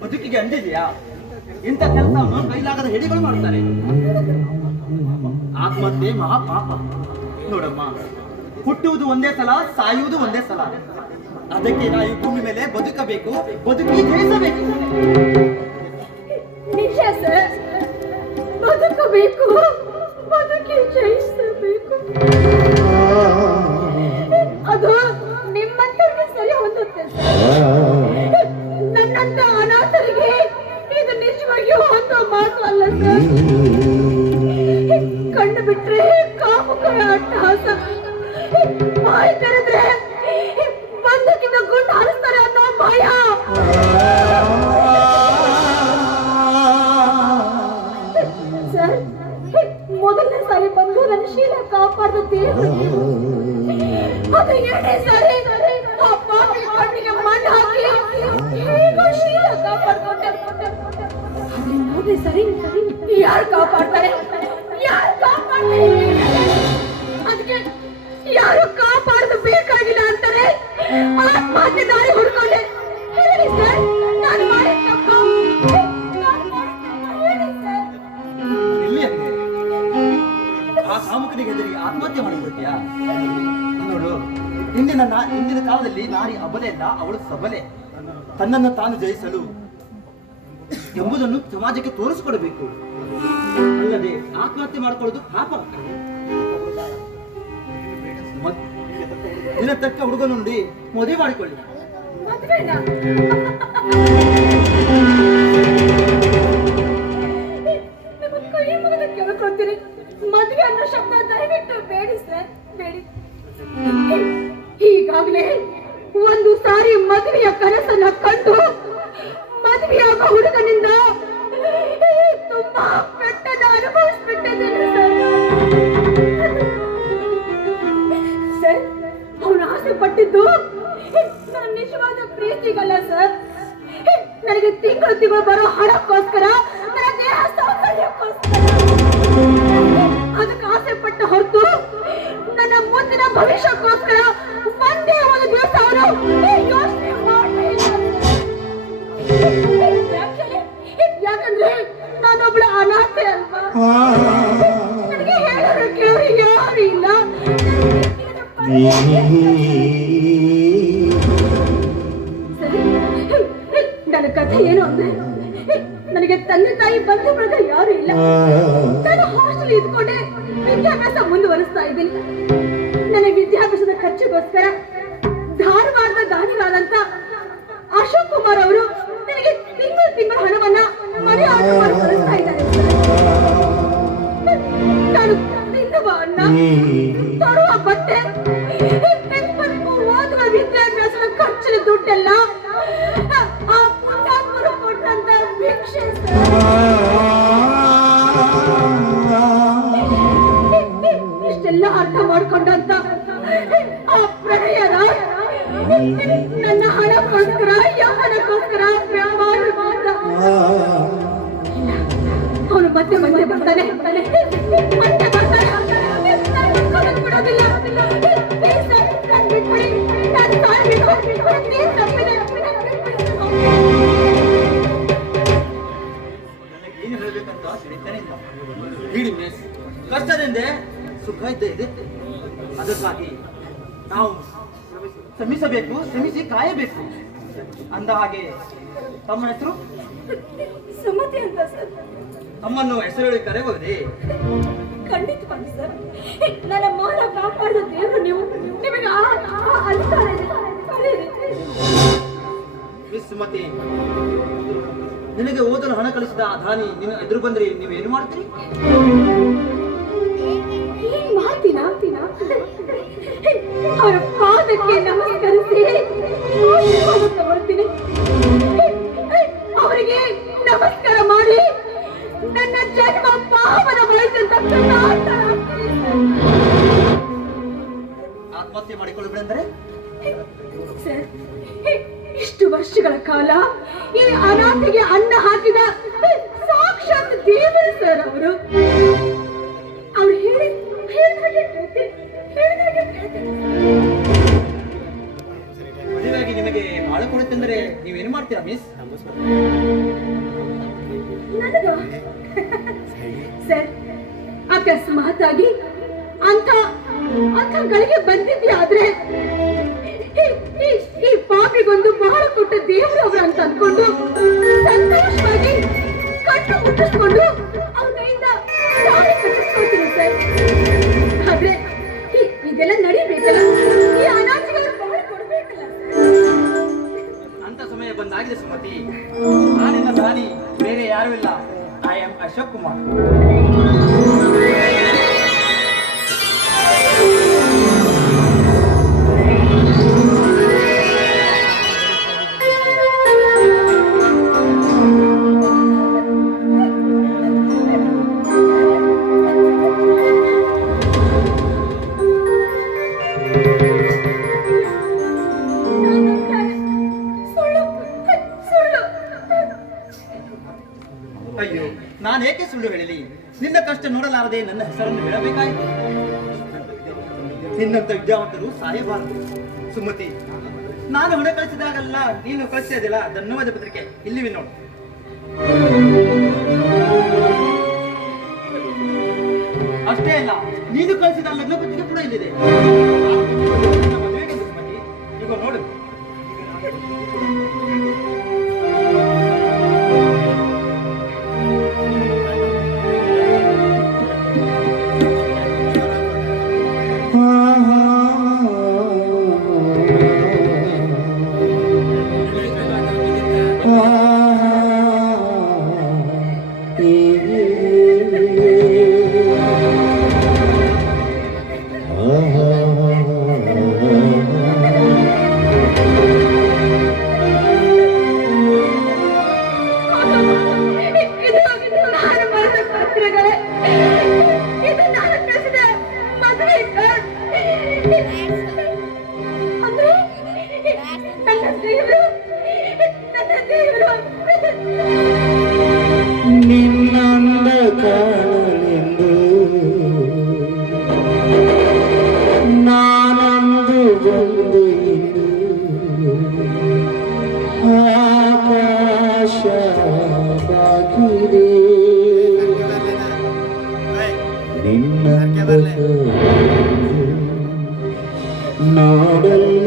ಬದುಕಿಗೆ ಅಂಜಿದೆಯಾ ಇಂಥ ಕೈಲಾಗದ ಹೆಡಿಗಳು ಮಾಡ್ತಾರೆ ಆತ್ಮಹತ್ಯೆ ಮಹಾ ಪಾಪ ನೋಡಮ್ಮ ಹುಟ್ಟುವುದು ಒಂದೇ ಸಲ ಸಾಯುವುದು ಒಂದೇ ಸಲ ಅದಕ್ಕೆ ನಾವು ಈ ಭೂಮಿ ಮೇಲೆ ಬದುಕಬೇಕು ಬದುಕಿ ಜಯಿಸಬೇಕು ನಿಜ ಸರ್, ಬದುಕಬೇಕು. ಬದುಕಿ ಜಯಿಸಬೇಕು ಅದು ನಿಮ್ಮಂತರಿಗೆ ಸರಿ ಹೊಂದುತ್ತೆ ನನ್ನಂತ ಅನಾಥರಿಗೆ ಇದು ನಿಜವಾಗಿಯೂ ಹೊಂದೋ ಮಾತು ಅಲ್ಲ ಸರ್. ಕಣ್ಣು ಬಿಟ್ರೆ ಕಾಮುಕರ ಅಟ್ಟಹಾಸ. ಬಾಯಿ ಹೇಗೋ ಸರಿ ಯಾರು ಕಾಪಾಡ್ತಾರೆ ಯಾರು ಕಾಪಾಡ್ತಾರೆ ಅದಕ್ಕೆ ಯಾರು ಕಾಪಾಡೋದು ಬೇಕಾಗಿಲ್ಲ ಅಂತಾರೆ ಆತ್ಮಹತ್ಯೆ ದಾರಿ ಹುಡ್ಕೊಂಡೆ ಹೇಳಿ ಸರ್ ನಾನು ಮಾಡಿದ ತಪ್ಪು? ಆ ಕಾಮುಕನಿಗೆ ಹೆದರಿ ಆತ್ಮಹತ್ಯೆ ಮಾಡಿಬಿಡ್ತೀಯಾ ನೋಡು, ಹಿಂದಿನ ಹಿಂದಿನ ಕಾಲದಲ್ಲಿ ನಾರಿ ಅಬಲೆ ಅಲ್ಲ ಅವಳು ಸಬಲೆ ತನ್ನನ್ನು ತಾನು ಜಯಿಸಲು ಎಂಬುದನ್ನು ಸಮಾಜಕ್ಕೆ ತೋರಿಸಿಕೊಡಬೇಕು. ಅಲ್ಲದೆ ಆತ್ಮಹತ್ಯೆ ಮಾಡಿಕೊಳ್ಳೋದು ಪಾಪ. ದಿನ ತಕ್ಕ ಹುಡುಗನು ನೋಡಿ ಮದುವೆ ಮಾಡಿಕೊಳ್ಳಿ. ಮದುವೆ ಅನ್ನೋ ಶಬ್ದ ದಯವಿಟ್ಟು ಈಗಾಗಲೇ ಒಂದು ಸಾರಿ ಮದುವೆಯ ಕನಸನ್ನ ಕಂಡು ಮದುವೆಯಾಗ ಹುಡುಗನಿಂದ ತುಂಬಾ ಪೆಟ್ಟದ ಅನುಭವಿಸ್ಬಿಟ್ಟಿದ್ದೇನೆ ನಾನು ಹಾಸ್ಟೆಲ್ ಇದ್ಕೊಂಡೆ ವಿದ್ಯಾಭ್ಯಾಸ ಮುಂದುವರಿಸ್ತಾ ಇದ್ದೀನಿ. ನನ್ನ ವಿದ್ಯಾಭ್ಯಾಸದ ಖರ್ಚಿಗೋಸ್ಕರ ಧಾರವಾಡದ ದಾನಿಗಳಾದಂತ ಅಶೋಕ್ ಕುಮಾರ್ ಅವರು ನನಗೆ ತಿಂಗಳು ತಿಂಗಳ ಹಣವನ್ನ ಮನೆ ಆರ್ಡರ್ ಮಾಡಿ ಕಳಿಸ್ತಾ ಇದ್ದಾರೆ. ನಾನು ತಿನ್ನುವ ಅನ್ನ ತೊಡುವ ಬಟ್ಟೆ ಓದುವ ವಿದ್ಯಾಭ್ಯಾಸದ ಖರ್ಚಿನ ದುಡ್ಡೆಲ್ಲ ಆ ಪುಣ್ಯಾತ್ಮರು ಕೊಟ್ಟಂತ ಭಿಕ್ಷೆ ಮಾಡ್ಕೊಂಡಂತ ಆ ಪ್ರಣಯನ ನನ್ನ ಹಣಕ್ಕೋಸ್ಕರ ಯಾವನಕ್ಕೋಸ್ಕರ ಅವನು ಮತ್ತೆ ಮತ್ತೆ ಬರ್ತಾನೆ. ಮತ್ತೆ ಬರ್ತಾನೆ. ಕಷ್ಟದಿಂದ ಸುಖ ಇದ್ದೇ ಇದೆ. ಅದಕ್ಕಾಗಿ ನಾವು ಶ್ರಮಿಸಬೇಕು ಶ್ರಮಿಸಿ ಕಾಯಬೇಕು ಅಂದ ಹಾಗೆ ತಮ್ಮ ಹೆಸರು? ಸುಮತಿ ಅಂತ ಸರ್. ತಮ್ಮನ್ನು ಹೆಸರು ಹೇಳಿ ಕರೆಬಹುದೇ ಖಂಡಿತವಾಗಿ ಸರ್. ನನ್ನ ಮಾನ ಕಾಪಾಡೋ ದೇವರು ನೀವು. ನಿಮಗೆ ಆ ಅಧಿಕಾರ. ಮಿಸ್ ಸುಮತಿ ನಿನಗೆ ಓದಲು ಹಣ ಕಳಿಸಿದ ಧಾನಿ ದಾನಿ ನಿನ್ನ ಎದುರು ಬಂದ್ರೆ ನೀವೇನು ಮಾಡ್ತೀರಿ? ಮಾಡ್ತೀನಾ ಅವರ ಪಾದಕ್ಕೆ ನಮಸ್ಕರಿಸಿ ಆಶೀರ್ವಾದ ತಗೊಳ್ತೀನಿ ಅವರಿಗೆ ನಮಸ್ಕಾರ ಮಾಡಿ ನನ್ನ ಜನ್ಮ ಪಾಪದ ಪ್ರಾರ್ಥನೆ ಆತ್ಮಹತ್ಯೆ ಮಾಡಿಕೊಳ್ಳಬೇಕೆಂದರೆ ಸರ್ ಇಷ್ಟು ವರ್ಷಗಳ ಕಾಲ ಈ ಅನಾಥೆಗೆ ಅನ್ನ ಹಾಕಿದ ಸಾಕ್ಷಾತ್ ದೇವರು ಸರ್ ಅವ್ರು. ಮದುವೆಯಾಗಿ ನಿಮಗೆ ಬಾಳ ಕೊಡುತ್ತೆಂದರೆ ನೀವೇನು ಮಾಡ್ತೀರಾ ಮಿಸ್ ಸರ್. ಅಕಸ್ಮಾತ್ ಆಗಿ ಅಂತ ಅಂತ ಗಳಿಗೆ ಬಂದಿದ್ದೆ ಆದ್ರೆ ಈ- ಪಾಪಿಗೊಂದು ಬಹಳ ಕೊಟ್ಟ ದೇವರು ಅವರು ಅಂತ ಅನ್ಕೊಂಡು ಸಂತೋಷವಾಗಿ ಕಣ್ಣು ಮುಟ್ಟಿಸ್ಕೊಂಡು Come on. ನೋಡಲಾರದೆ ನನ್ನ ಹೆಸರನ್ನು ಹೇಳಬೇಕಾಯಿತು ನಿನ್ನಂತ ವಿದ್ಯಾವಂತರು ಸಾಯಬಾರದು. ಸುಮತಿ, ನಾನು ಹಣ ಕಳಿಸಿದಾಗಲ್ಲ, ನೀನು ಕಳಿಸಿದಿಲ್ಲ ಧನ್ಯವಾದ ಪತ್ರಿಕೆ. ಇಲ್ಲಿವಿ ನೋಡು. ಅಷ್ಟೇ ಅಲ್ಲ, ನೀನು ಕಳಿಸಿದ ಲಗ್ನ ಪತ್ರಿಕೆ ಕೂಡ ಇಲ್ಲಿದೆ. ನಿನ್ನಂದ ಕಾಣಲೆಂದು ನಾನಂದು ಬಂದು ಇಂದು ಆಕಾಶ ಬಾಗಿದೆ ನಿನ್ನ ನೋಡಲ್ಲಿ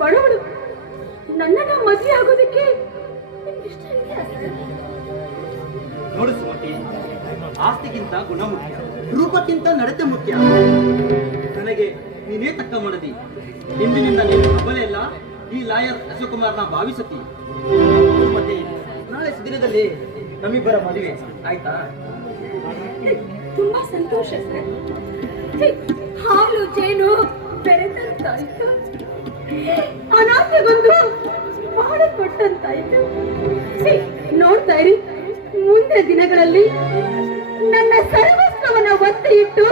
ಬಡವಳು. ನನ್ನನ್ನ ಮದುವೆ ಆಗೋದಕ್ಕೆ? ನೋಡು ಸುಮತಿ ಆಸ್ತಿಗಿಂತ ಗುಣ ಮುಖ್ಯ ರೂಪಕ್ಕಿಂತ ನಡತೆ ಮುಖ್ಯ. ನನಗೆ ನೀನೇ ತಕ್ಕ ಮಾಡದಿ. ಇಂದಿನಿಂದ ನೀನು ಇಲ್ಲ ಈ ಲಾಯರ್ ಅಶೋಕುಮಾರ್ನ ಭಾವಿಸತಿ. ಸುಮತಿ ನಾಳೆ ದಿನದಲ್ಲಿ ನಮ್ಮಿಬ್ಬರ ಮದುವೆ. ಆಯ್ತಾ? ತುಂಬಾ ಸಂತೋಷ ಸರ್. ಹಾಲು ಜೇನು ಬೆರೆತಂತಾಯ್ತು ಅನಾಥೆಗೊಂದು ಬಹಳ ಕೊಟ್ಟಂತಾಯ್ತು. ನೋಡ್ತಾ ಇರಿ. ಮುಂದೆ ದಿನಗಳಲ್ಲಿ ನನ್ನ ಸರ್ವಸ್ವವನ್ನ ಒತ್ತಿ ಇಟ್ಟು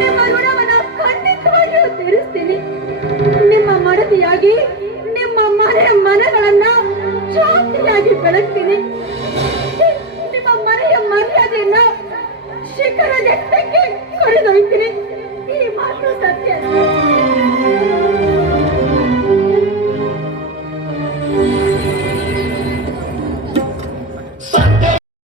ನಿಮ್ಮ ಋಣವನ್ನ ಖಂಡಿತವಾಗಿಯೂ ತೀರಿಸ್ತೀನಿ. ನಿಮ್ಮ ಮಡದಿಯಾಗಿ ನಿಮ್ಮ ಮನೆ ಮನಗಳನ್ನ ಶಾಂತಿಯಾಗಿ ಬೆಳಗ್ತೀನಿ. ನಿಮ್ಮ ಮನೆಯ ಮರ್ಯಾದೆಯನ್ನ ಶಿಖರ ಎತ್ತಕ್ಕೆ ಕರೆದೊಯ್ತೀನಿ. ಈ ಮಾತು ಸತ್ಯ.